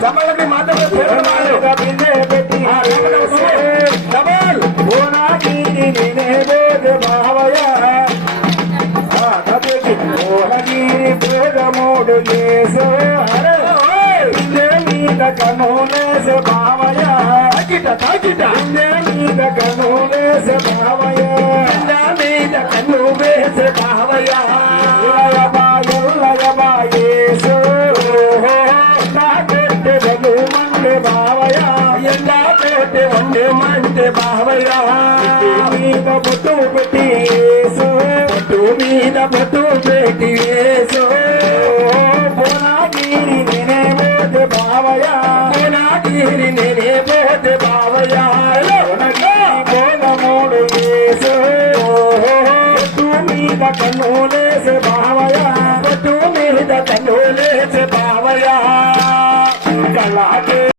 జమలకి మాత్రమే పెట్టి డబల్ ఓనాగిరి నేనే బోధ భావయ ఓనగిరి బోధ మూడు లేసో మీద కనూనేస భావయ మీద కనూనేస భావయ మీద కన్ను వేస భావయ బాయేసో మండే భావయ ఎలా పెట్టే వండే మండే భావయ మీద బొట్టు పెట్టి బొట్టు మీద బొట్టు పెట్టి వేసో బోనాగిరి నేనే బోధ భావయ బోనాగిరి నేనే బోధ భావయ బోధ మూడు వేసో బొట్టు మీద కన్నులేస భావయ బొట్టు మీద కన్నులేస భావయ కళాకే